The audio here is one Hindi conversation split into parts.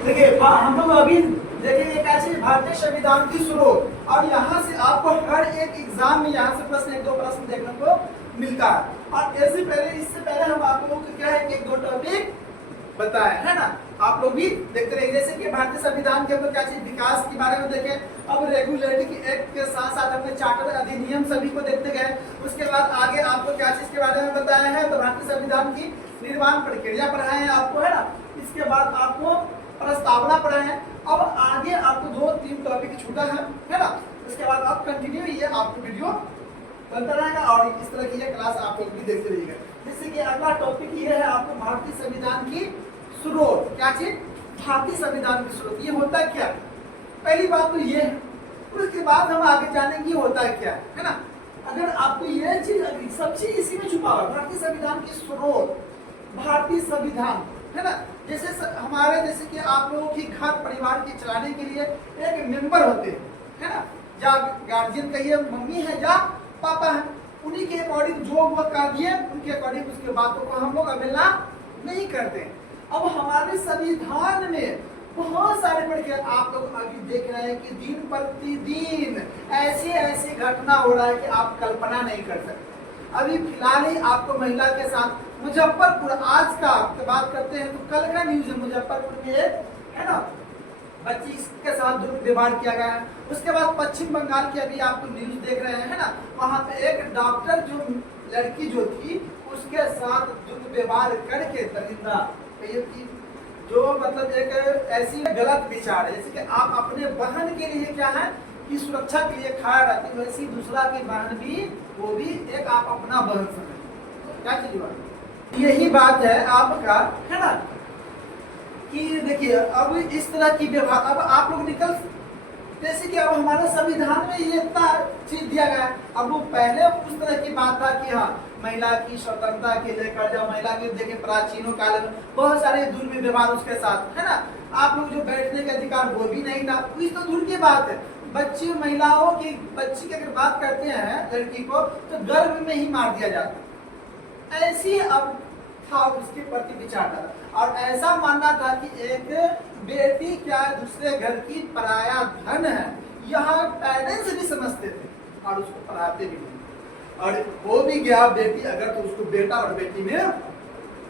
देखिए हम लोग अभी देखेंगे कैसे भारतीय संविधान की स्रोत, और यहाँ से आपको हर एक एग्जाम में यहाँ से प्रश्न एक दो प्रश्न देखने को मिलता है। और इससे पहले हम आप लोगों को क्या है एक दो टॉपिक बताए है ना, आप लोग भी देखते रहिए। जैसे कि भारतीय संविधान के अंदर क्या चीज विकास के बारे में देखें, अब रेगुलेटरी एक्ट के साथ साथ अपने चार्टर अधिनियम सभी को देखते गए। उसके बाद आगे आपको क्या चीज के बारे में बताया है, तो भारतीय संविधान की निर्माण प्रक्रिया पढ़ाए हैं आपको है ना। इसके बाद आपको प्रस्तावना पढ़ाए हैं। अब आगे आपको दो तीन टॉपिक छूटा है ना। उसके बाद आप कंटिन्यू ये आपको वीडियो बनता रहेगा और इस तरह की ये क्लास आप लोग भी देखते रहिएगा। जैसे कि अगला टॉपिक ये है आपको भारतीय संविधान की स्रोत। क्या चीज? भारतीय संविधान की स्रोत। ये होता है क्या? पहली बात तो ये है, उसके बाद हम आगे जानेंगे होता है क्या है ना। अगर आपको ये चीज सब चीज इसी में छुपा हुआ, भारतीय संविधान की स्रोत, भारतीय संविधान है ना। जैसे हमारे जैसे कि आप लोगों की घर परिवार के चलाने के लिए एक मेंबर होते हैं है ना, या गार्जियन कहिए मम्मी है या पापा है, उन्हीं के अकॉर्डिंग जो वो कर दिए उनके अकॉर्डिंग उसके बातों को हम लोग अवहेलना नहीं करते। अब हमारे संविधान में बहुत सारे पढ़ के आप लोग अभी देख रहे हैं कि दिन प्रतिदिन ऐसी घटना हो रहा है कि आप कल्पना नहीं कर सकते। अभी फिलहाल ही आपको महिला के साथ मुजफ्फरपुर आज का बात करते हैं तो कल का न्यूज है, मुजफ्फरपुर में है ना बच्ची के साथ दुर्व्यवहार किया गया है। उसके बाद पश्चिम बंगाल की अभी आप न्यूज देख रहे हैं ना, वहाँ पे एक डॉक्टर जो लड़की जो थी उसके साथ दुर्व्यवहार करके दरिंदा जो मतलब एक ऐसी गलत विचार है, जैसे कि आप अपने बहन के लिए क्या है कि सुरक्षा के लिए खड़ा रहते, वैसी दूसरा की बहन भी वो भी एक आप अपना बहन समझ। क्या चीज बात? यही बात है आपका है ना कि देखिए अब इस तरह की व्यवहार अब आप लोग निकल, जैसे कि अब हमारे संविधान में ये इतना चीज दिया गया है। अब वो पहले उस तरह की बात था कि हाँ महिला की स्वतंत्रता के लेकर जब महिला के देखे प्राचीनों काल में बहुत सारे दुर्व्यवहार उसके साथ है ना, आप लोग जो बैठने का अधिकार वो भी नहीं था, इस तो दूर की बात है। बच्ची महिलाओं की बच्ची की अगर बात करते हैं लड़की को तो गर्भ में ही मार दिया जाता, ऐसी अब था उसके प्रति विचारधारा। और ऐसा मानना था कि एक बेटी क्या दूसरे घर की पराया धन है, यहाँ पेरेंट्स भी समझते थे और उसको पढ़ाते भी नहीं। और वो भी गया बेटी अगर तो उसको बेटा और बेटी में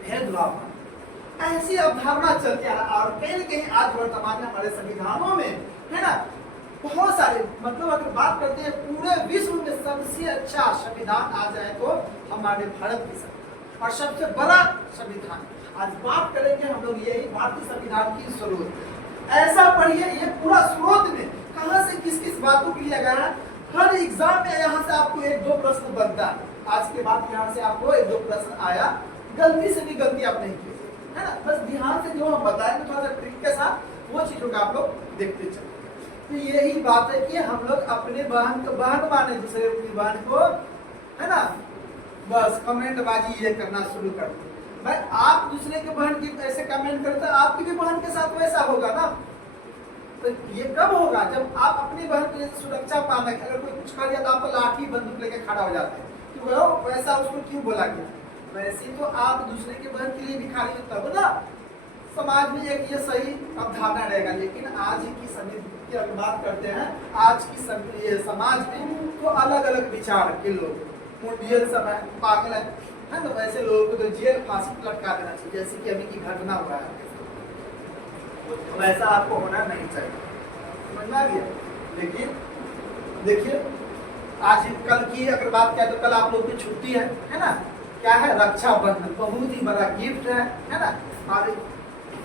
भेदभाव, ऐसी अवधारणा चलती है। और कहीं न कहीं आज वर्तमान में हमारे संविधानों में है ना बहुत सारे मतलब अगर बात करते हैं पूरे विश्व में सबसे अच्छा संविधान आ जाए तो हमारे भारत की संविधान और सबसे बड़ा संविधान। आज बात करेंगे हम लोग यही भारतीय संविधान की स्रोत। ऐसा पढ़िए ये पूरा स्रोत में कहां से किस किस बातों के लिए गया है, हर एग्जाम में यहाँ से आपको एक दो प्रश्न बनता है। आज के बाद यहाँ से आपको एक दो प्रश्न आया, गलती से भी गलती आप नहीं की है ना, बस ध्यान से जो हम बताएंगे थोड़ा सा ट्रिक के साथ वो चीजों का आप लोग देखते चले। तो यही बात है कि हम लोग अपने बहन को बहन माने दूसरे की बहन को है ना, बस कमेंट बाजी ये करना शुरू कर दो। भाई आप दूसरे के बहन की ऐसे कमेंट करते हैं, आपकी भी बहन के साथ वैसा होगा ना। तो ये कब होगा जब आप अपनी बहन की सुरक्षा पाने, अगर कोई कुछ कर दिया तो आप लाठी बंदूक लेके खड़ा हो जाते हैं कि वो वैसा उसको क्यों बोला गया। वैसे तो आप दूसरे के बहन के लिए भी खड़ी हो तब ना समाज में एक ये सही अवधारणा रहेगा। लेकिन आज की समय की अगर बात करते हैं, आज की ये समाज में तो अलग अलग विचार के लोग मुंडियल समय पागल है ना, वैसे लोगों को तो जेल फांसी लटका देना चाहिए जैसे कि अभी की घटना हुआ है, वैसा आपको होना नहीं चाहिए, समझ में आ गया। लेकिन देखिए आज कल की अगर बात करें तो कल आप लोग की छुट्टी है ना, क्या है रक्षाबंधन, बहुत ही बड़ा गिफ्ट है ना। और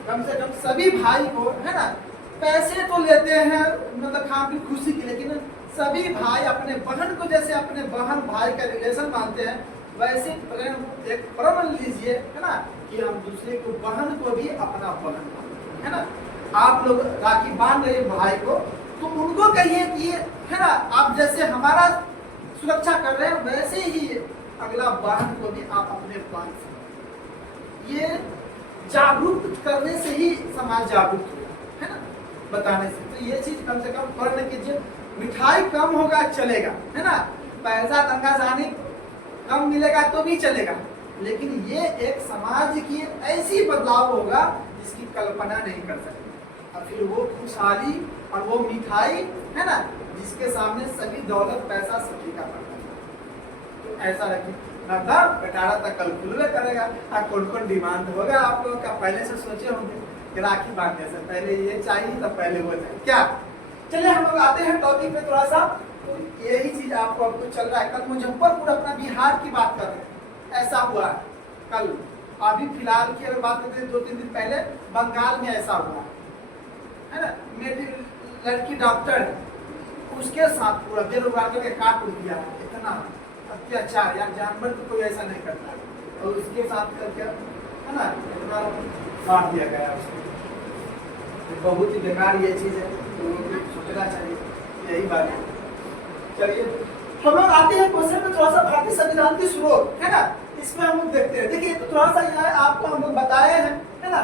कम से कम सभी भाई को है ना पैसे तो लेते हैं मतलब खान की खुशी की, लेकिन सभी भाई अपने बहन को जैसे अपने बहन भाई का रिलेशन मानते हैं वैसे एक प्रण लीजिए है ना कि हम दूसरे को बहन को भी अपना बहन है ना। आप लोग राखी बांध रहे भाई को तो उनको कहिए कि है ना आप जैसे हमारा सुरक्षा कर रहे हैं वैसे ही अगला बहन को भी आप अपने बहन से, ये जागरूक करने से ही समाज जागरूक होगा है ना, बताने से। तो ये चीज कम से कम पढ़ने कीजिए। मिठाई कम होगा चलेगा है ना, पैसा दंगा जाने कम मिलेगा तो भी चलेगा, लेकिन ये एक समाज की ऐसी बदलाव होगा जिसकी कल्पना नहीं कर सकते। और फिर वो खुशहाली और वो मिठाई है ना, जिसके सामने सभी दौलत पैसा सभी का पड़ता है। तो ऐसा रखिए, मतलब 18 तक कल खुलवे करेगा। कौन कौन डिमांड होगा आप लोगों का, पहले से सोचे होंगे कि राखी बांधने से पहले ये चाहिए तो पहले वो चाहिए क्या। चलिए हम लोग आते हैं टॉपिक पे थोड़ा सा। तो यही चीज आपको अब तो चल रहा है। कल मुजफ्फरपुर अपना बिहार की बात कर रहे हैं, ऐसा हुआ है कल। अभी फिलहाल की अगर बात करते हैं 2-3 दिन पहले बंगाल में ऐसा हुआ है ना। मेरी लड़की डॉक्टर है, उसके साथ पूरा बेरोजगार करके काट उड़ दिया। इतना अत्याचार, यार जानवर तो कोई ऐसा नहीं करता है, और उसके साथ करके है ना इतना मार दिया गया उसको। तो बहुत ही बेकार ये चीज है, लोगों को सोचना चाहिए, यही बात है। चलिए हम लोग आते हैं क्वेश्चन में, थोड़ा सा भारतीय संविधान की स्रोत है ना, इसमें हम लोग देखते हैं। देखिए तो थोड़ा सा यहाँ आपको हम लोग बताए हैं है ना,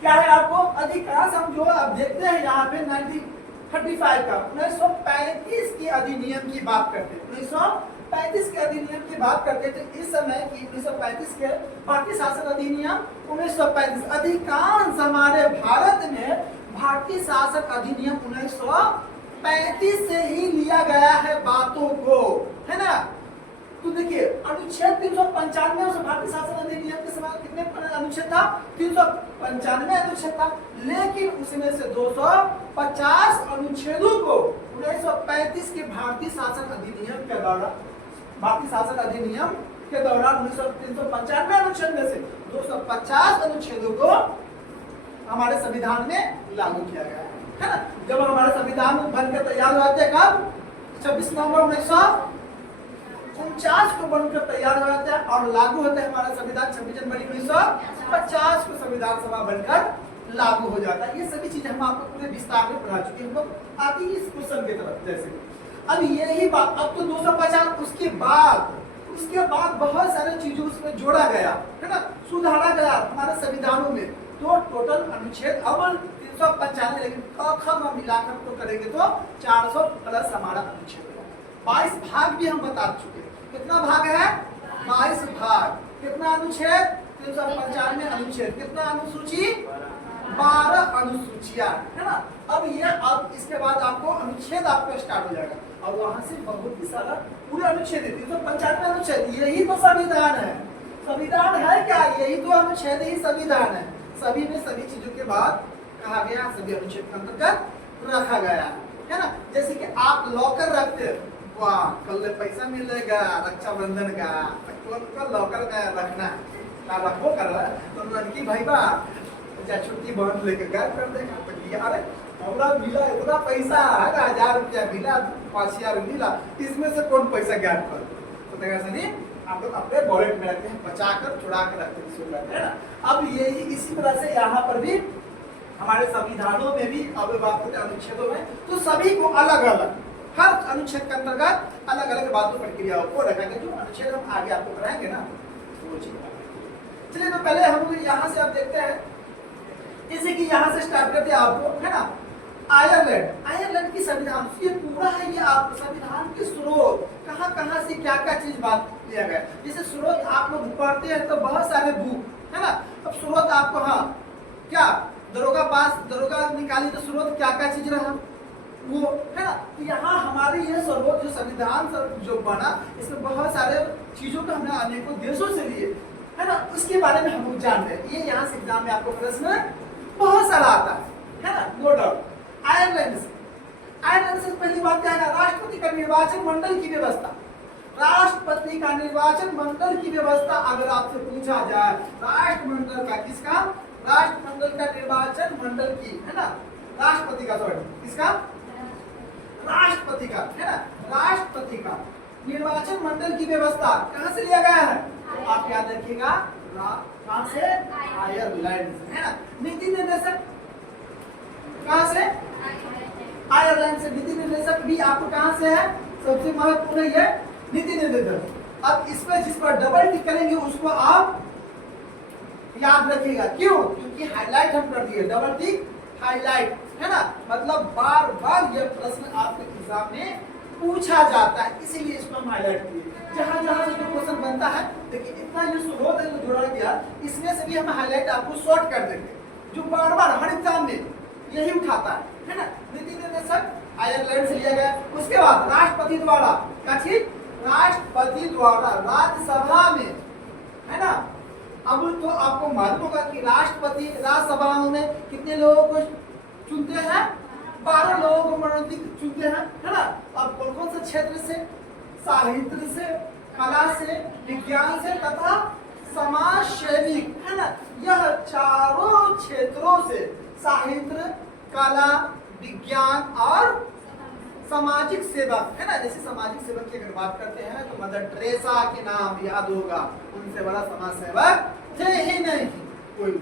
क्या है आपको अधिकांश हम जो आप देखते हैं यहाँ पे 1935 का 1935 की अधिनियम की बात करते हैं। 1935 के अधिनियम की बात करते थे। इस समय की 1935 के भारतीय शासन अधिनियम 1935, अधिकांश हमारे भारत में भारतीय शासन अधिनियम 1935 से ही लिया गया है बातों को, है ना। तो देखिए अनुच्छेद 395 से भारतीय शासन अधिनियम के समय कितने अनुच्छेद था, 395 अनुच्छेद था, लेकिन उसमें से 250 अनुच्छेदों को 1935 के भारतीय शासन अधिनियम के दौरान, भारतीय शासन अधिनियम के दौरान 395 अनुच्छेद में से 250 अनुच्छेदों को हमारे संविधान में लागू किया गया है ना। जब हमारा संविधान बनकर तैयार हो जाते हैं कब, 26 नवंबर 1949 को बनकर तैयार हो जाता है और लागू होता है हमारा संविधान 26 जनवरी 1950 को संविधान सभा बनकर लागू हो जाता है। ये सभी चीजें हम आपको पूरे विस्तार में पढ़ा चुके हैं। हम लोग आती है इस क्वेश्चन की तरफ। जैसे अब यही बात, अब तो 250 उसके बाद बहुत सारे चीजों उसमें जोड़ा गया है ना, सुधारा गया हमारे संविधानों में। तो टोटल अनुच्छेद अब 395, लेकिन हम मिलाकर तो करेंगे तो 400 प्लस हमारा अनुच्छेद, 22 भाग भी हम बता चुके हैं। कितना भाग है, 22 भाग। कितना अनुच्छेद, 395 अनुच्छेद। कितना अनुसूची, 12 अनुसूचियां है ना। अब इसके बाद आपको अनुच्छेद आपको स्टार्ट हो जाएगा और वहां से बहुत ही सारा पूरे अनुच्छेद 395 अनुच्छेद, यही तो संविधान है। संविधान है क्या, यही तो अनुच्छेद ही संविधान है। सभी में सभी चीजों के बाद कहा गया, सभी अनुच्छेद के अंतर्गत रखा गया है ना। जैसे कि आप लॉकर रखते, वाह कल पैसा मिलेगा रक्षाबंधन का, कल लॉकर का रखना रखो कर रहा है तो लड़की भाई बा छुट्टी बंद लेकर गायब कर देगा। तो अरे हमरा मिला इतना पैसा है, 1000 रुपया मिला, 5000 मिला, इसमें से कौन पैसा गायब कर, तो देखा सही आप लोग अपने वॉलेट में रखते हैं, बचा कर छुड़ा कर रखते हैं ना। अब यही इसी तरह से यहाँ पर भी हमारे संविधानों में भी अब बात करते हैं अनुच्छेदों में, तो सभी को अलग अलग हर अनुच्छेद के अंतर्गत अलग अलग बातों प्रक्रियाओं को रखा गया। जो अनुच्छेद हम आगे आपको कराएंगे ना तो वो चीज। चलिए तो पहले हम लोग यहाँ से आप देखते हैं, जैसे कि यहाँ से स्टार्ट करते हैं आपको है ना, आयरलैंड की संविधान, ये पूरा है ये आप संविधान के स्रोत कहाँ से क्या चीज बात लिया गया। जैसे स्रोत आप लोग पढ़ते हैं तो बहुत सारे बुक है ना। अब स्रोत आपको, हाँ क्या दरोगा निकाली तो स्रोत क्या चीज रहा वो है ना। तो यहाँ हमारे ये स्रोत जो संविधान जो बना, इसमें बहुत सारे चीजों को हमने अनेकों देशों से लिए है ना, उसके बारे में हम लोग जान रहे हैं। ये यहाँ से एग्जाम में आपको प्रश्न बहुत सारा आता है ना, नो डाउट। आयरलैंड से पहली बात क्या है, राष्ट्रपति का निर्वाचन मंडल की व्यवस्था। राष्ट्रपति का निर्वाचन मंडल की व्यवस्था अगर आपसे पूछा जाए, राष्ट्रमंडल का किसका, राष्ट्रमंडल का निर्वाचन मंडल की है ना, राष्ट्रपति का, सॉरी किसका, राष्ट्रपति का है ना, राष्ट्रपति का निर्वाचन मंडल की व्यवस्था कहाँ से लिया गया है, तो आप याद रखिएगा कहाँ से, आयरलैंड से है ना। नीति निर्देशक कहाँ से, आयरलैंड से। नीति निर्देशक भी आपको कहाँ से है, सबसे महत्वपूर्ण है नीति निर्देशक। अब इसमें जिस पर डबल टिक करेंगे उसको आप याद रखिएगा, क्यों, क्योंकि हाईलाइट हम कर दिए, डबल टिक हाईलाइट है ना, मतलब बार बार यह प्रश्न आपके एग्जाम में पूछा जाता है, इसीलिए इसको हम हाईलाइट किए। जहाँ जहाँ से जो क्वेश्चन बनता है, देखिए इतना जो स्रोत है जो जोड़ा गया, इसमें से भी हम हाईलाइट आपको शॉर्ट कर देंगे, जो बार बार हर एग्जाम में यही उठाता है ना। नीति निर्देशक आयरलैंड से लिया गया। उसके बाद राष्ट्रपति द्वारा, क्या चीज, राष्ट्रपति द्वारा राज्यसभा में, है ना। अब तो आपको मालूम होगा कि राष्ट्रपति राज्यसभा में कितने लोगों को चुनते हैं, 12 लोगों को मनोनीत चुनते हैं, है ना। अब कौन कौन से क्षेत्र से, साहित्य से, कला से, विज्ञान से तथा समाज सेविक, है ना। यह चारों क्षेत्रों से, साहित्य, कला, विज्ञान और सामाजिक सेवक, है ना। जैसे सामाजिक सेवक की अगर बात करते हैं तो मदर टेरेसा के नाम याद होगा, उनसे बड़ा समाज सेवक थे ही नहीं कोई,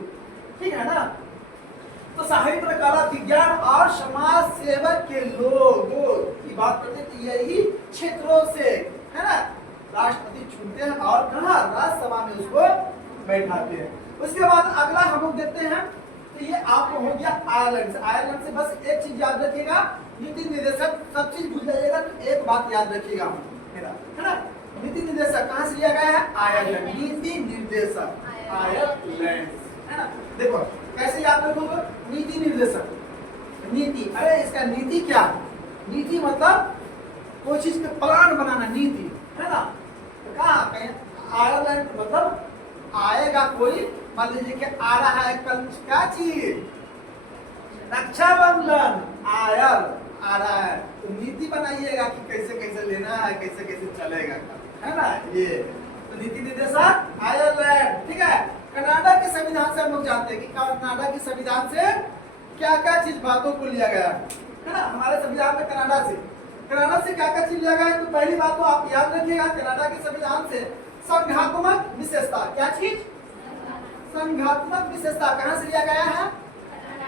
ठीक है ना। तो साहित्य, कला, विज्ञान और समाज सेवक के लोगों की बात करते हैं तो यही क्षेत्रों से, है ना, राष्ट्रपति चुनते हैं और कहा राज्यसभा में उसको बैठाते हैं। उसके बाद अगला हम लोग देखते हैं तो ये आपको हो गया आयरलैंड से। आयरलैंड से बस एक चीज याद रखिएगा, नीति निर्देशक, सब चीज भूल जाइएगा तो एक बात याद रखिएगा मेरा, है ना। नीति निर्देशक कहाँ से लिया गया है, आयरलैंड। नीति निर्देशक आयरलैंड, है ना। देखो कैसे याद रखोगे, नीति निर्देशक, नीति, अरे इसका नीति क्या है, नीति मतलब कोई चीज का प्लान बनाना, नीति, है ना। तो कहाँ कहीं आयरलैंड मतलब आएगा कोई, मान लीजिए कि आ रहा है कल क्या चीज, रक्षाबंधन, आयर आ रहा है तो नीति बनाइएगा कि कैसे कैसे लेना है, कैसे कैसे चलेगा, है ना। ये तो नीति निर्देशक आयरलैंड, ठीक है। कनाडा के संविधान से हम लोग जानते हैं कि कनाडा के संविधान से क्या क्या चीज बातों को लिया गया है ना। हमारे संविधान में कनाडा से क्या क्या चीज लिया गया है। तो पहली बात तो आप याद रखिएगा, कनाडा के संविधान से संघात्मक विशेषता, क्या चीज, संघात्मक विशेषता कहां से लिया गया है,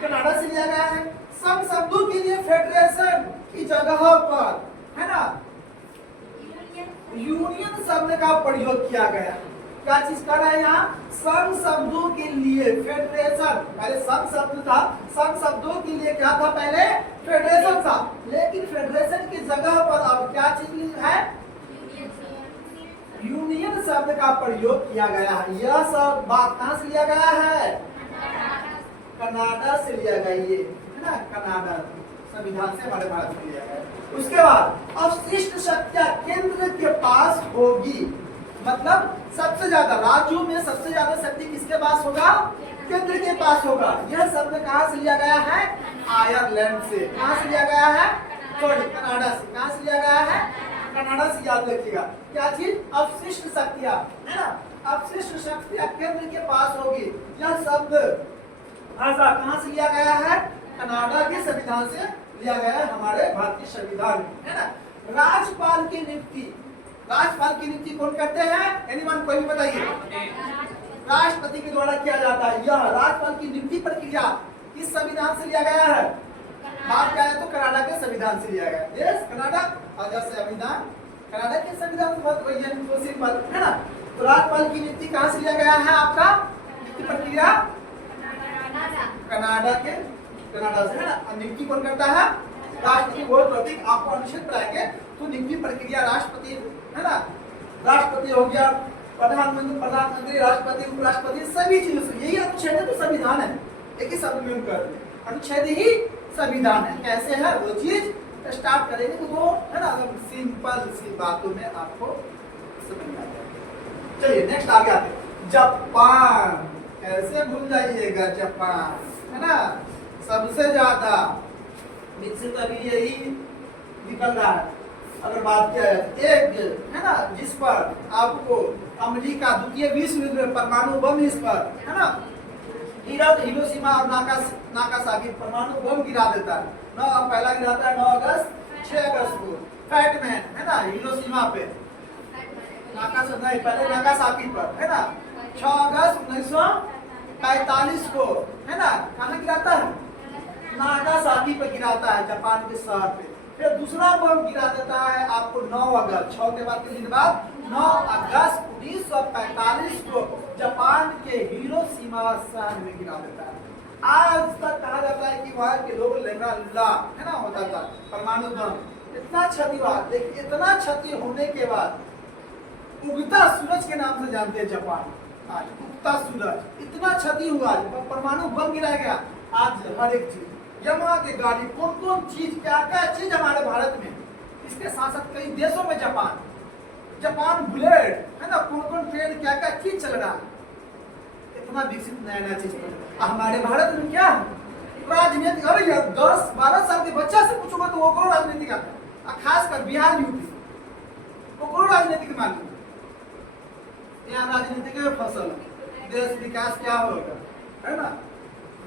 कनाडा से लिया गया है। संघ शब्दों के लिए फेडरेशन की जगह पर, है ना, यूनियन शब्द का प्रयोग किया गया। क्या चीज कर रहा है यहाँ, संघ शब्दों के लिए फेडरेशन, पहले संघ शब्द था, संघ शब्दों के लिए क्या था, पहले फेडरेशन था, लेकिन फेडरेशन की जगह पर अब क्या चीज है, यूनियन शब्द का प्रयोग किया गया है। यह सब बात कहां से लिया गया है, कनाडा से लिया गया, ये है ना, कनाडा संविधान से हमारे भारत में लिया गया। उसके बाद अवशिष्ट शक्तियां केंद्र के पास होगी, मतलब सबसे ज्यादा राज्यों में सबसे ज्यादा शक्ति किसके पास होगा, केंद्र के पास होगा। यह शब्द कहां से लिया गया है, आयरलैंड से। कहां से लिया गया है, सॉरी कनाडा से। कहां से लिया गया है, कनाडा से। याद रखिएगा क्या चीज, अवशिष्ट शक्तियां, है ना, अवशिष्ट शक्तियां केंद्र के पास होगी। यह शब्द भाषा कहां से लिया गया है, कनाडा के संविधान से लिया गया है, हमारे भारतीय संविधान, है ना। राज्यपाल की नियुक्ति, राज्यपाल की नियुक्ति कौन करते हैं, एनीवन, कोई भी बताइए, राष्ट्रपति के द्वारा किया जाता है। यह राज्यपाल की नियुक्ति प्रक्रिया किस संविधान से लिया गया है, बात क्या है तो कनाडा के संविधान से लिया गया। यस, कनाडा आजाद संविधान, कनाडा के संविधान से बहुत वही सिंपल, है ना। तो राज्यपाल की नियुक्ति कहां से लिया गया है, आपका नियुक्ति प्रक्रिया कनाडा के, कनाडा से, है ना। नियुक्ति कौन करता है, राष्ट्रपति। बहुत प्रतीक आपको अनुच्छेद पढ़ाएंगे तो नियुक्ति प्रक्रिया राष्ट्रपति, है ना, राष्ट्रपति हो गया, प्रधानमंत्री, राष्ट्रपति, उपराष्ट्रपति, सभी चीजों से। यही अनुच्छेद तो संविधान है, एक ही शब्द में हम कर रहे हैं, अनुच्छेद ही संविधान है। कैसे है वो चीज स्टार्ट करेंगे तो वो, है ना, सिंपल सी बातों में आपको समझ में आ जाएगा। चलिए नेक्स्ट आगे आते हैं, जापान। कैसे भूल जाइएगा, जापान, है ना, सबसे ज्यादा विकसित अभी यही निकल रहा है। अगर बात किया एक, है ना, जिस पर आपको अमेरिका द्वितीय विश्व युद्ध में परमाणु बम, इस पर, है ना, हिरोशिमा और नागासाकी परमाणु बम गिरा देता है। पहला गिराता है 9 अगस्त, 6 अगस्त को फैटमैन, है ना, हिरोशिमा पे, पहले नागासाकी पर, है ना, 6 अगस्त 1945 को, है ना, कहाँ गिराता है, नागासाकी पे गिराता है, जापान के शहर पे। फिर दूसरा बम गिरा देता है आपको 9 अगस्त, 6 के बाद, 3 दिन बाद 9 अगस्त 1945 को जापान के हिरोशिमा शहर में गिरा देता है। आज तक कहा जाता है कि वहां के लोग लंगा लुल्ला, है ना, होता था परमाणु बम। इतना क्षति हुआ, देखिए इतना क्षति होने के बाद उगता सूरज के नाम से जानते हैं जापान। आज उगता सूरज, इतना क्षति हुआ, परमाणु बम गिराया गया। आज हर एक चीज यमा के गाड़ी, कौन कौन चीज, क्या क्या चीज हमारे भारत में। इसके साथ साथ कई देशों में जापान बुलेट है ना, कौन कौन ट्रेन, क्या क्या चीज चल रहा है, इतना विकसित नया नया चीज पर। हमारे भारत में क्या राजनीति, अरे यार 10-12 साल के बच्चा से पूछोगे तो वो कौन राजनीति का, खासकर बिहार यूपी, वो कौन राजनीति के मालूम, यहाँ राजनीति के फसल, देश विकास क्या होगा, है ना,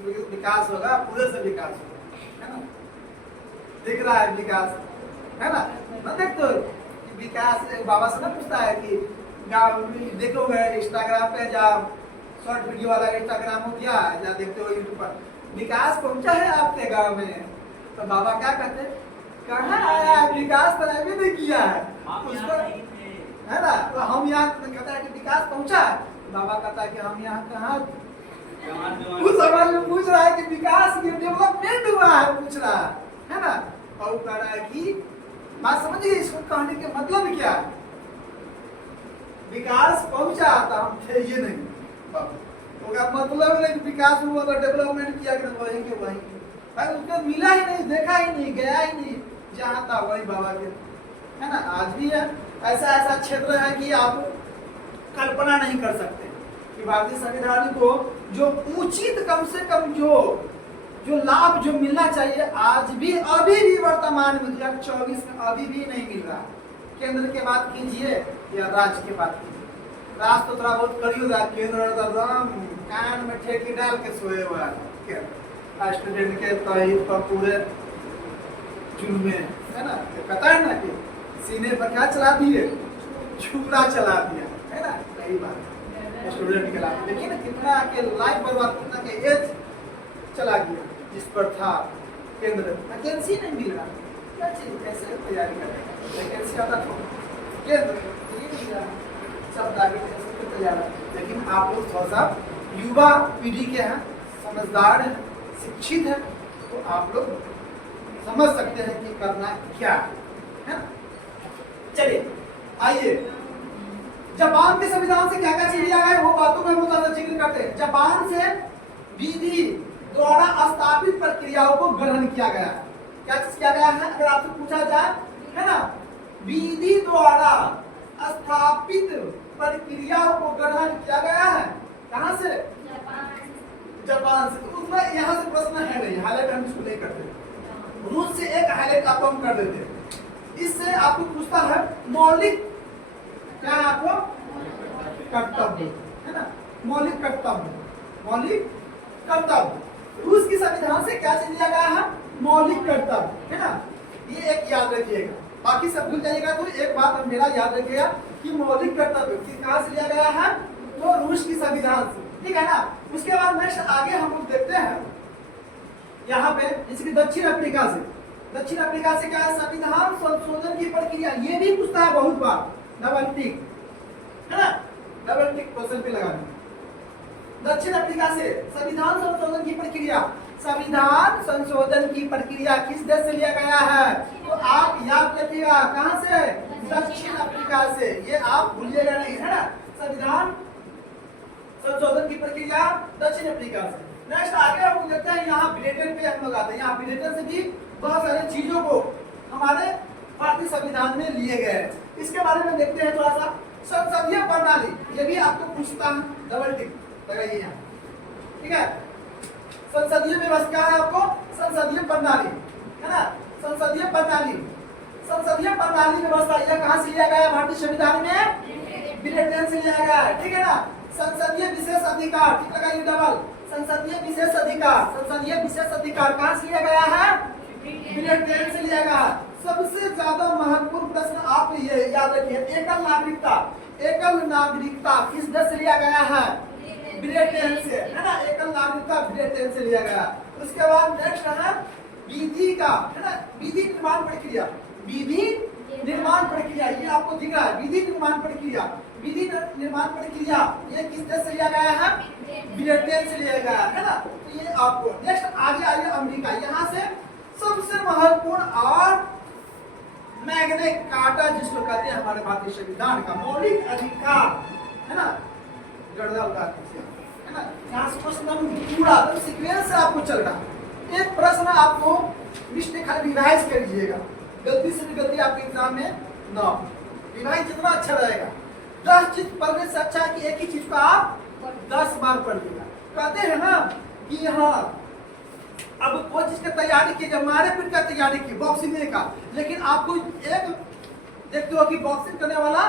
विकास होगा, पूरे से विकास होगा, है ना, दिख रहा है विकास, है ना, ना देखते हो विकास। बाबा से ना पूछता है कि गाँव देखोगे इंस्टाग्राम पे, जा शॉर्ट वीडियो वाला इंस्टाग्राम हो गया, या देखते हो यूट्यूब पर, विकास पहुंचा है आपके गांव में, तो बाबा क्या कहते हैं, कहाँ आया विकास, तो अभी नहीं किया है उसको, है ना, तो हम यहाँ कहता है कि विकास पहुंचा है, बाबा कहता है कि हम यहाँ कहाँ, उस सवाल में पूछ रहा है कि विकास डेवलपमेंट हुआ है, पूछ रहा है ना, और कह रहा है कि बात समझिए, इसको कहने के मतलब क्या है, विकास पहुंचा था, हम थे ये नहीं, तो मतलब नहीं विकास हुआ तो डेवलपमेंट किया कि वहीं के वहीं, भाई उसको मिला ही नहीं, देखा ही नहीं, गया ही नहीं, जहाँ था वही बाबा के, है ना। आज भी है ऐसा ऐसा क्षेत्र है कि आप कल्पना नहीं कर सकते कि भारतीय संविधान को जो उचित कम से कम जो लाभ जो मिलना चाहिए, आज भी अभी भी वर्तमान में 2024 में अभी भी नहीं मिल रहा। केंद्र की बात कीजिए या राज्य की बात कीजिए, राज्य तो थोड़ा बहुत करी होगा, केंद्र एकदम कान में ठेकी डाल के सोए हुआ है स्टूडेंट के तहत पर पूरे जुर्मे, है ना, पता है ना कि सीने पर क्या चला दिए, छुरा चला दिया, है ना, यही बात स्टूडेंट के लाभ। देखिए ना कितना के लाइफ बर्बाद, कितना के एज चला गया, जिस पर था केंद्र, वैकेंसी नहीं मिल रहा, क्या चीज कैसे तैयारी करें, वैकेंसी आता था केंद्र ये मिल रहा, सब दागे कैसे तैयार। लेकिन आप लोग थोड़ा सा युवा पीढ़ी के हैं, समझदार हैं, शिक्षित है, तो आप लोग समझ सकते हैं कि करना क्या है। चलिए आइए, जापान के संविधान से क्या क्या चीज लिया गया है वो बातों में बहुत ज्यादा जिक्र करते हैं। जापान से विधि द्वारा स्थापित प्रक्रियाओं को ग्रहण किया गया है। क्या चीज किया गया है, अगर आपसे पूछा जाए, है ना, विधि द्वारा स्थापित प्रक्रियाओं को ग्रहण किया गया है, कहां से, जापान से। तो उसमें यहाँ से प्रश्न है नहीं, हाईलाइट हम इसको नहीं करते, रूस से एक हाईलाइट आपको हम कर देते हैं। इससे आपको पूछता है मौलिक, क्या है आपको, कर्तव्य, है ना, मौलिक कर्तव्य। रूस की संविधान से क्या चीज लिया गया है, मौलिक कर्तव्य, है ना, ये एक याद रखिएगा, बाकी सब भूल जाइएगा। तो एक बात मेरा याद रखिएगा कि मौलिक कर्तव्य कहाँ से लिया गया है, तो रूस की संविधान से, ठीक है ना। उसके बाद नेक्स्ट आगे हम लोग देखते हैं यहाँ पे, जैसे कि दक्षिण अफ्रीका से क्या है, संविधान संशोधन की प्रक्रिया, ये भी पूछता है बहुत बार, डबल टिक, है ना, डबल टिक क्वेश्चन पे लगा। दक्षिण अफ्रीका से संविधान संशोधन की प्रक्रिया, संविधान संशोधन की प्रक्रिया किस देश से लिया गया है, तो आप याद रखिएगा, कहां से, दक्षिण अफ्रीका से, ये आप भूलिएगा नहीं, है ना, संविधान संशोधन की प्रक्रिया दक्षिण अफ्रीका से। नेक्स्ट आगे हम देखते हैं, यहाँ ब्रिटेन पे हम लोग आते हैं। यहाँ ब्रिटेन से भी बहुत सारी चीजों को हमारे भारतीय संविधान में लिए गए हैं, इसके बारे में देखते हैं थोड़ा सा। संसदीय प्रणाली, ये भी आपको पूछता है, डबल टिक लगाइए यहाँ, ठीक है। संसदीय व्यवस्था है आपको, संसदीय प्रणाली, है ना, संसदीय प्रणाली व्यवस्था, यह कहाँ से लिया गया है, भारतीय संविधान में ब्रिटेन से लिया गया है, ठीक है ना। संसदीय विशेष अधिकार, ठीक लगाइए डबल, संसदीय विशेष अधिकार कहाँ से लिया गया है, ब्रिटेन से लिया गया है। सबसे ज्यादा महत्वपूर्ण प्रश्न आप ये याद रखिए, एकल नागरिकता किस देश से लिया गया है, ब्रिटेन से, है ना, एकल नागरिकता ब्रिटेन से लिया गया। उसके बाद नेक्स्ट है विधि का, है ना, विधि निर्माण प्रक्रिया, ये आपको दिख रहा है, विधि निर्माण प्रक्रिया ये किस देश से लिया गया है, ब्रिटेन से लिया गया है ना। तो ये आपको नेक्स्ट आगे आइए, अमेरिका, यहाँ से सबसे महत्वपूर्ण और मैग्ना कार्टा जिसको कहते हैं हमारे भारतीय संविधान का मौलिक अधिकार, है ना, है ना, यहाँ से प्रश्न पूरा सीक्वेंस से आपको चल रहा है, एक प्रश्न आपको मिस्टेक खाली रिवाइज कर लीजिएगा, गलती से भी गलती आपके एग्जाम में ना हो। रिवाइज जितना अच्छा रहेगा, 10 चीज पढ़ने से अच्छा है कि एक ही चीज को आप 10 बार पढ़ लीजिएगा। कहते हैं ना कि हाँ अब कोई चीज की तैयारी की, जब मारे पीट का तैयारी की बॉक्सिंग का, लेकिन आपको एक देखते हो कि बॉक्सिंग करने वाला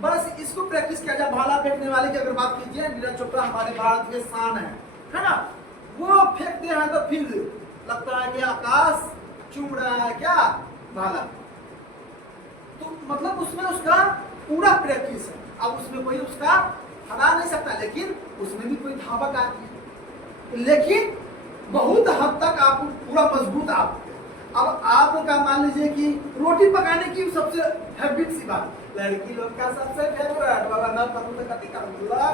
बस इसको प्रैक्टिस किया जाए। भाला फेंकने वाले की अगर बात कीजिए, नीरज चोपड़ा हमारे भारत के शान है ना, वो फेंकते हैं तो फिर लगता है कि आकाश चूम रहा है क्या भाला, तो मतलब उसमें उसका पूरा प्रैक्टिस है। अब उसमें कोई उसका हरा नहीं सकता, लेकिन उसमें भी कोई धावक आती है, लेकिन बहुत हद तक आप पूरा मजबूत आप। अब आपका मान लीजिए कि रोटी पकाने की सबसे हैबिट सी बात, लड़की लोग का सबसे फेवरेट बाबा ना पकू तो कति कर बोला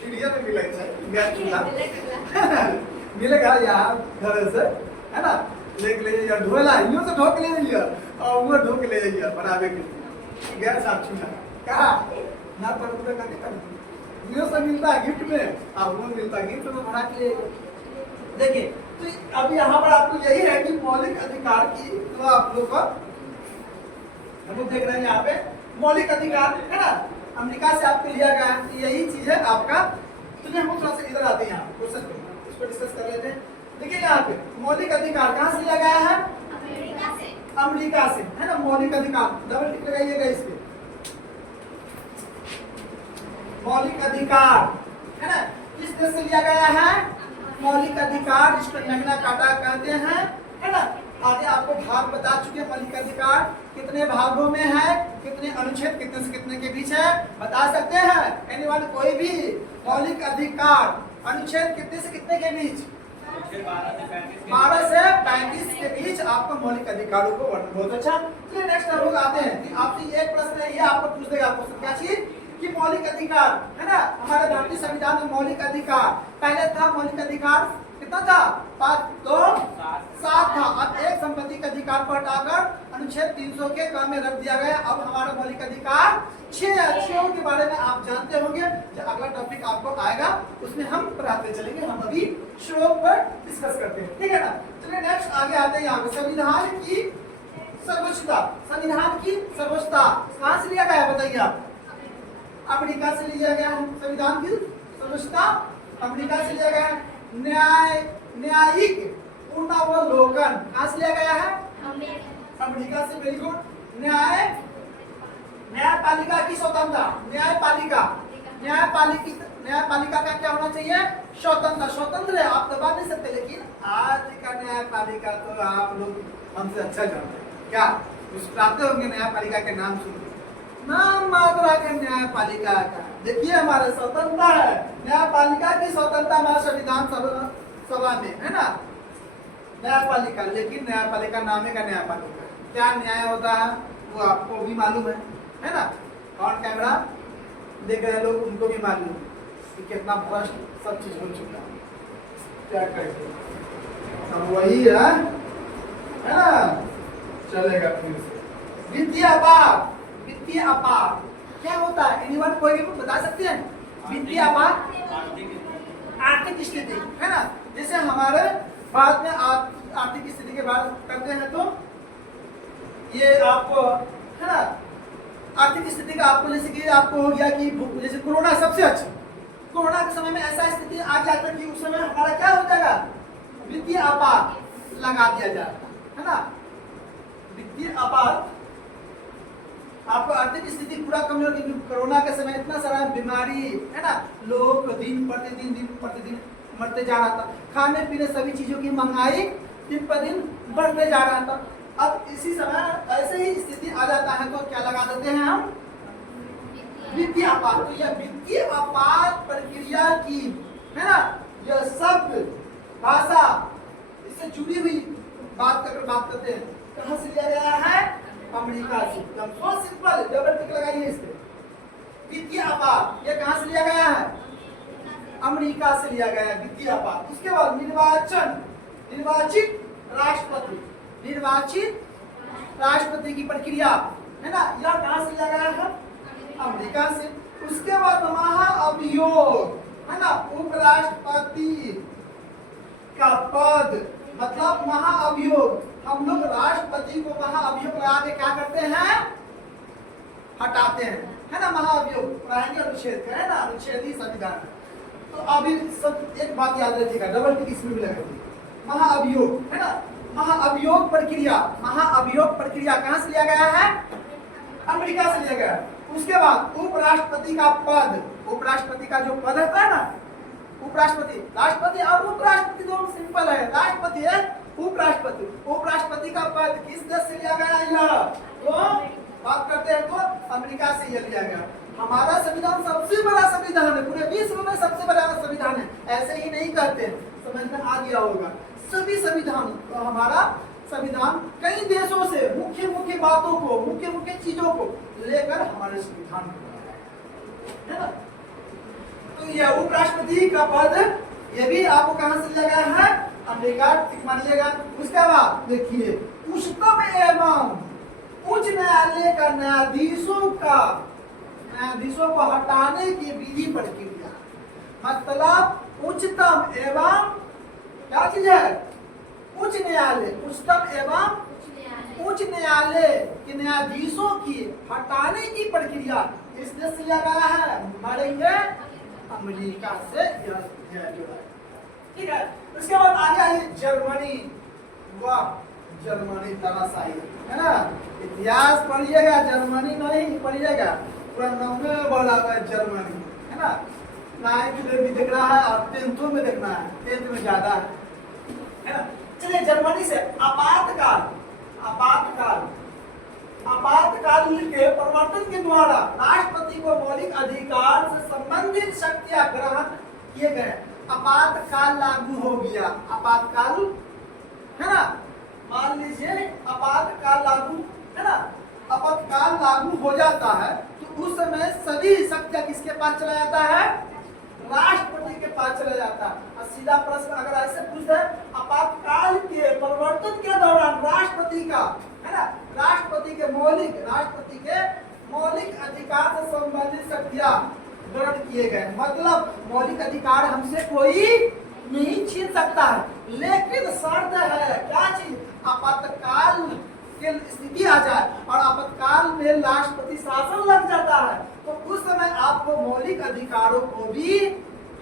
चिड़िया में मिले गैस चूल्हा मिलेगा यार घर से, है ना, लेके ले जाइए ढोला यूं से ढोक ले जाइए और वो ढोक ले जाइए बनावे के लिए गैस आप चूल्हा कहा ना पकू तो कति कर यूं से मिलता है गिफ्ट में, और वो मिलता है गिफ्ट में बना के। देखिए तो अब यहाँ पर आपको यही है कि मौलिक अधिकार की तो आप लोग हम लोग देख रहे हैं यहाँ पे मौलिक अधिकार है ना, अमेरिका से आपको लिया गया है, यही चीज है आपका। तो हम थोड़ा सा इधर आते हैं यहाँ क्वेश्चन पे, इसको डिस्कस कर लेते हैं। देखिए यहाँ पे मौलिक अधिकार कहाँ से लिया गया है, अमेरिका से है ना। मौलिक अधिकार डबल टिक लगाइएगा इस पे, मौलिक अधिकार है ना, किस देश से लिया गया है, मौलिक अधिकार, जिसको मैग्ना कार्टा कहते हैं, है ना। आगे आपको भाग बता चुके हैं, मौलिक अधिकार कितने भागों में है, कितने अनुच्छेद कितने से कितने के बीच है, बता सकते हैं एनीवन, कोई भी मौलिक अधिकार अनुच्छेद कितने से कितने के बीच, 12 से 35 के बीच आपको मौलिक अधिकारों को वर्णन। बहुत अच्छा, चलिए नेक्स्ट हम लोग आते हैं कि आपसे एक प्रश्न है, ये आपको पूछ देगा क्वेश्चन, क्या चीज कि मौलिक अधिकार है ना, हमारे भारतीय संविधान में मौलिक अधिकार पहले था, मौलिक अधिकार कितना था 7 था, अब एक संपत्ति का अधिकार को हटाकर अनुच्छेद 300 के क्रम में रख दिया गया। अब हमारा मौलिक अधिकार 6 के बारे में आप जानते होंगे, जो अगला टॉपिक आपको आएगा उसमें हम पढ़ाते चलेंगे, हम अभी श्लोक पर डिस्कस करते हैं, ठीक है ना। चलिए नेक्स्ट आगे आते हैं, यहाँ संविधान की सर्वोच्चता, संविधान की सर्वोच्चता कहाँ से लिया गया है बताइए आप, अमेरिका से लिया गया है। संविधान की सर्वोच्चता अमेरिका से लिया गया है। न्यायिक पुनरावलोकन कहाँ से लिया गया है, अमेरिका से, वेरी गुड। न्यायपालिका की स्वतंत्रता, न्यायपालिका का क्या होना चाहिए, स्वतंत्र है, आप दबा नहीं सकते, लेकिन आज का न्यायपालिका तो आप लोग हमसे अच्छा जानते हैं, क्या मुस्कुराते होंगे न्यायपालिका के नाम सुन, नाम मात्रा के न्यायपालिका का। देखिए हमारे स्वतंत्रता है, न्यायपालिका की स्वतंत्रता हमारे संविधान सभा में है ना, न्यायपालिका, लेकिन न्यायपालिका नाम का न्यायपालिका, क्या न्याय होता है वो आपको भी मालूम है ना, ऑन कैमरा देख रहे लोग उनको भी मालूम कि कितना भ्रष्ट सब चीज हो चुका है, क्या करते सब वही है ना, चलेगा फिर से। वित्तीय अपराध, वित्तीय अपराध क्या होता है, एनीवन कोई भी बता सकते हैं, वित्तीय अपराध आर्थिक स्थिति है ना, जैसे हमारे भारत में आर्थिक स्थिति के बात करते हैं तो ये आपको है ना, आर्थिक स्थिति का आपको जैसे कि आपको हो गया कि जैसे कोरोना सबसे अच्छा, कोरोना के समय में ऐसा स्थिति आ जाता है कि उस समय हमारा क्या हो जाएगा, वित्तीय आपात लगा दिया जाता है ना। वित्तीय आपात आपको आर्थिक स्थिति पूरा कमजोर, क्योंकि कोरोना के समय इतना सारा बीमारी है ना, लोग दिन प्रतिदिन मरते जा रहा था, खाने पीने सभी चीजों की महंगाई दिन पर दिन बढ़ते जा रहा था। अब इसी समय ऐसे ही स्थिति आ जाता है तो क्या लगा देते हैं हम, वित्तीय आपात। तो यह वित्तीय आपात प्रक्रिया की है ना, यह शब्द भाषा इससे जुड़ी हुई बात करते हैं, कहाँ से लिया गया है, अमेरिका से। सो सिंपल, डबल टिक लगाइए इस पे, वित्तीय आपात ये कहाँ से लिया गया है, अमेरिका से लिया गया है वित्तीय आपात। उसके बाद निर्वाचित राष्ट्रपति की प्रक्रिया है ना, यह कहाँ से लिया गया है, अमेरिका से। उसके बाद महाअभियोग है ना, उपराष्ट्रपति का पद मतलब महाअभियोग। हम लोग राष्ट्रपति को महाअभियोग लगा के क्या करते हैं, हटाते हैं, है ना। महाअभियोग पढ़ाएंगे अनुच्छेद का, है ना, अनुच्छेदीय संविधान। तो अभी सब एक बात याद रखिएगा, डबल टिक इसमें भी लगेगी। महाअभियोग, है ना, महाअभियोग प्रक्रिया, महाअभियोग प्रक्रिया कहाँ से लिया गया है, अमेरिका से लिया गया। उसके बाद उपराष्ट्रपति का पद, उपराष्ट्रपति का जो पद है ना, उपराष्ट्रपति, राष्ट्रपति और उपराष्ट्रपति दोनों सिंपल है। राष्ट्रपति है, उपराष्ट्रपति, उपराष्ट्रपति का पद किस देश से लिया गया यह, तो बात करते हैं तो अमेरिका से यह लिया गया। हमारा संविधान सबसे बड़ा संविधान है, पूरे विश्व में सबसे बड़ा संविधान है, ऐसे ही नहीं कहते, समझ में आ गया होगा। सभी संविधान, तो हमारा संविधान कई देशों से मुख्य मुख्य बातों को, मुख्य मुख्य चीजों को लेकर हमारे संविधान है ना। तो यह उपराष्ट्रपति का पद, ये भी आपको कहां से लिया गया है, अमेरिका, टिक मानिएगा। उसके बाद देखिए, उच्चतम एवं उच्च न्यायालय का न्यायाधीशों को हटाने की विधि प्रक्रिया, मतलब उच्चतम एवं क्या चीज है, उच्च न्यायालय, उच्चतम एवं उच्च न्यायालय के न्यायाधीशों की हटाने की प्रक्रिया इस देश से लिया गया है, मारेंगे अमेरिका से जो है, ठीक है। उसके बाद आगे आइए जर्मनी। वाह, जर्मनी तानाशाही, है ना। इतिहास पढ़िएगा, जर्मनी नहीं पढ़िएगा, पूरा नौवे में बोला हुआ है जर्मनी, है ना। 9th में भी देखना है और 10th में देखना है, 10th में ज्यादा है ना। चलिए जर्मनी से आपातकाल, आपातकाल, आपातकाल के प्रवर्तन के द्वारा राष्ट्रपति को मौलिक अधिकार से संबंधित शक्तियां ग्रहण किए गए। आपातकाल लागू हो गया, आपातकाल, है ना। मान लीजिए आपातकाल लागू, है ना, आपातकाल लागू हो जाता है तो उस समय सभी शक्तियां किसके पास चला जाता है, राष्ट्रपति के पास चला जाता है। और सीधा प्रश्न अगर ऐसे पूछे, आपातकाल के परिवर्तन के दौरान राष्ट्रपति का, है ना, राष्ट्रपति के मौलिक अधिकार से संबंधित शक्तियां ग्रहण किए गए। मतलब मौलिक अधिकार हमसे कोई नहीं छीन सकता है, लेकिन शर्त है क्या चीज, आपातकाल की स्थिति आ जाए और आपातकाल में राष्ट्रपति शासन लग जाता है, तो उस समय आपको मौलिक अधिकारों को भी,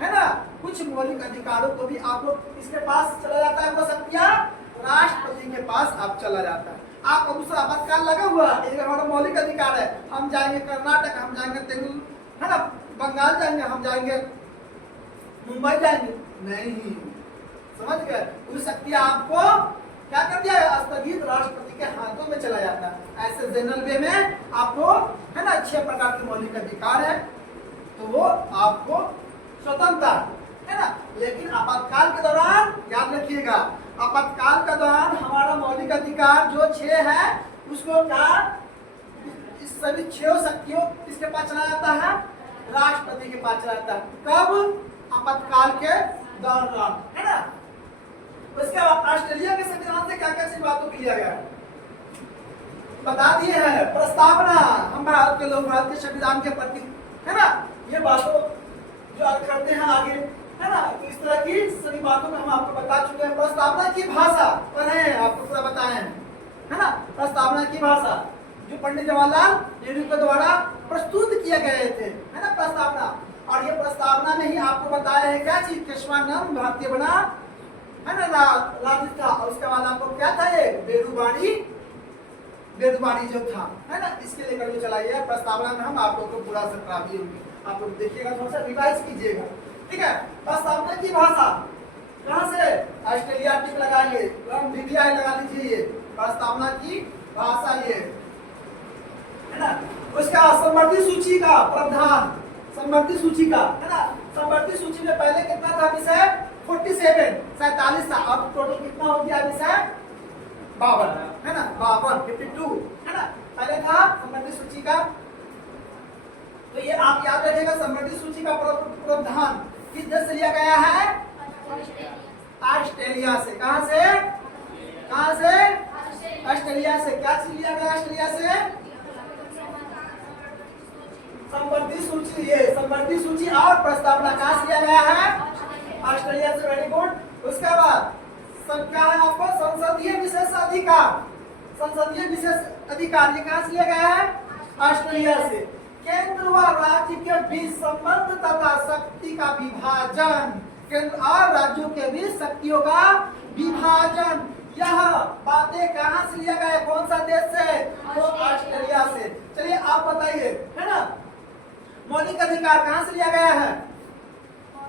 है ना, कुछ मौलिक अधिकारों को भी आपको किसके पास चला जाता है, वो शक्तियां राष्ट्रपति के पास आप चला जाता है। आप दूसरा आपातकाल लगा हुआ, एक हमारा मौलिक अधिकार है, हम जाएंगे कर्नाटक, हम जाएंगे तेलुगु, है ना, बंगाल जाएंगे, हम जाएंगे मुंबई जाएंगे, नहीं, समझ गए। उस शक्तियां आपको क्या कर दिया, स्थगित राष्ट्रपति के हाथों में चला जाता है। ऐसे जनरल वे में आपको, है ना, 6 प्रकार के मौलिक अधिकार है, तो वो आपको स्वतंत्रता, है ना। लेकिन आपातकाल के दौरान याद रखिएगा, आपातकाल के दौरान हमारा मौलिक अधिकार जो 6 है, उसको क्या, इस सभी 6 शक्तियों किसके पास चला जाता है, राष्ट्रपति के पास चला जाता है। कब, आपातकाल के दौरान, है ना। उसके बाद ऑस्ट्रेलिया के संविधान से क्या क्या चीज बातों को लिया गया है बता दिए हैं। प्रस्तावना, हम भारत के लोग भारत के संविधान के प्रति, है ना, ये बातों जो करते हैं आगे, है ना, तो इस तरह की सभी बातों में हम आपको बता चुके हैं। प्रस्तावना की भाषा पढ़े हैं, आपको पूरा बताए हैं, है ना। प्रस्तावना की भाषा जो पंडित जवाहरलाल नेहरू के द्वारा प्रस्तुत किए गए थे, है ना, प्रस्तावना। और ये प्रस्तावना में ही आपको बताया है क्या चीज, केशवानंद भारतीय बना, है ना, राजस्थान। और उसके बाद आपको क्या था, ये बेरुबाड़ी जो था, है ना, इसके लेकर जो चलाई है प्रस्तावना में हम आप लोगों को पूरा सत्रापी होंगे, आप लोग देखिएगा, थोड़ा सा रिवाइज कीजिएगा, ठीक है। प्रस्तावना की भाषा कहाँ से, ऑस्ट्रेलिया टिक लगाएंगे, DBI लगा लीजिए, ये प्रस्तावना की भाषा ये, है ना। उसका समवर्ती सूची का प्रावधान, समवर्ती सूची का, है ना, समवर्ती सूची में पहले कितना था विषय, 47 था, अब टोटल कितना हो गया विषय, 52, है ना, 52, है ना, पहले था समवर्ती सूची का। तो ये आप याद रखिएगा, समवर्ती सूची का प्रावधान किस देश से लिया गया है, ऑस्ट्रेलिया से। कहां से, कहां से, ऑस्ट्रेलिया से। क्या चीज लिया गया ऑस्ट्रेलिया से, समवर्ती सूची, ये समवर्ती सूची और प्रस्तावना कहां से लिया गया है, ऑस्ट्रेलिया से, वेरी गुड। उसके बाद क्या है आपको संसदीय विशेष अधिकार। संसदीय विशेष अधिकार ये कहां से लिया गया है? ऑस्ट्रेलिया से। केंद्र व राज्य के बीच संबंध तथा शक्ति का विभाजन, केंद्र और राज्यों के बीच शक्तियों का विभाजन, यह बातें कहां से लिया गया है? कौन सा देश से? तो ऑस्ट्रेलिया से। चलिए आप बताइए, है ना, मौलिक अधिकार कहां से लिया गया है?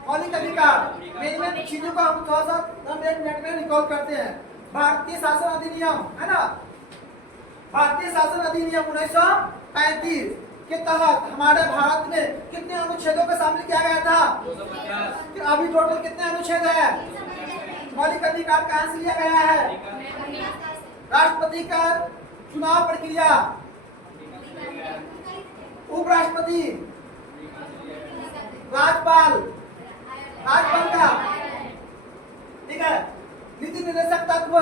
मौलिक अधिकार में चीजों को हम थोड़ा सा हम एक मिनट में रिकॉल करते हैं। भारतीय शासन अधिनियम, है ना, भारतीय शासन अधिनियम 1935 के तहत हमारे भारत में कितने अनुच्छेदों को शामिल किया गया था? 250। अभी टोटल कितने अनुच्छेद है? मौलिक अधिकार कहां से लिया गया है? राष्ट्रपति का चुनाव प्रक्रिया, उपराष्ट्रपति, राज्यपाल, राज्यपाल का, ठीक है, नीति निर्देशक तत्व,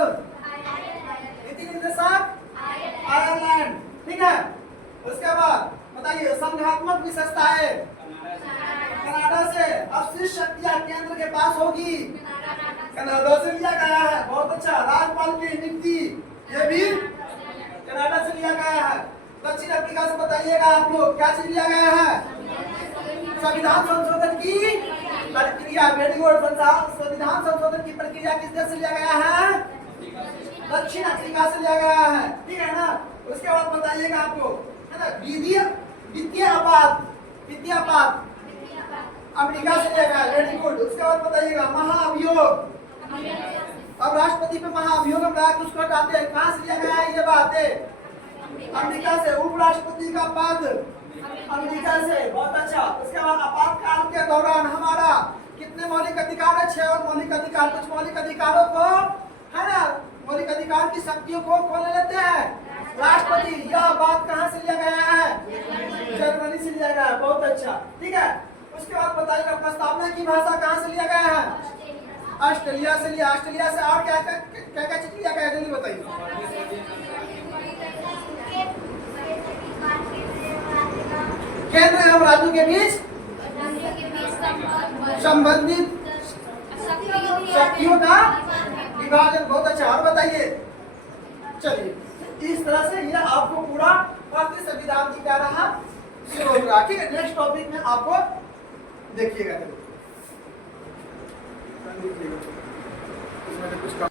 नीति निर्देशक आयरलैंड, ठीक है। उसके बाद बताइए संघात्मक विशेषताएं, कनाडा से। अब शीर्ष शक्तियां केंद्र के पास होगी, कनाडा से लिया गया है, बहुत अच्छा। राज्यपाल की नियुक्ति ये भी कनाडा से लिया गया है। दक्षिण अफ्रीका से बताइएगा आप लोग क्या से लिया गया है? संविधान संशोधन की प्रक्रिया, वेरी गुड। संविधान संशोधन की प्रक्रिया किस देश से लिया गया है? दक्षिण अफ्रीका से लिया गया है, ठीक है ना। उसके बाद बताइएगा आप लोग, है ना, वित्तीय आपात, वित्तीय आपात अमेरिका से लिया गया, वेरी गुड। उसके बाद बताइएगा महाअभियोग, अब राष्ट्रपति पे महाअभियोग हम लगा के उसको हटाते हैं, कहां से लिया गया है ये बात है? अमेरिका से। उपराष्ट्रपति का पद अमेरिका से, बहुत अच्छा। उसके बाद आपातकाल के दौरान हमारा कितने मौलिक अधिकार है? 6 और मौलिक अधिकार। कुछ मौलिक अधिकारों को, है ना, मौलिक अधिकार की शक्तियों को कौन ले लेते हैं? राष्ट्रपति। यह बात कहां से लिया गया है? जर्मनी से लिया गया है, बहुत अच्छा, ठीक है। उसके बाद बताइएगा प्रस्तावना की भाषा कहां से लिया गया है? ऑस्ट्रेलिया से लिया। ऑस्ट्रेलिया से और क्या क्या चीज लिया गया है, जल्दी बताइए। केंद्र एवं राज्यों के बीच संबंधित शक्तियों का विभाजन, बहुत अच्छा। और बताइए, चलिए इस तरह से ये आपको पूरा भारतीय संविधान जी का रहा शुरू रहा, ठीक है। नेक्स्ट टॉपिक में आपको देखिएगा, इसमें कुछ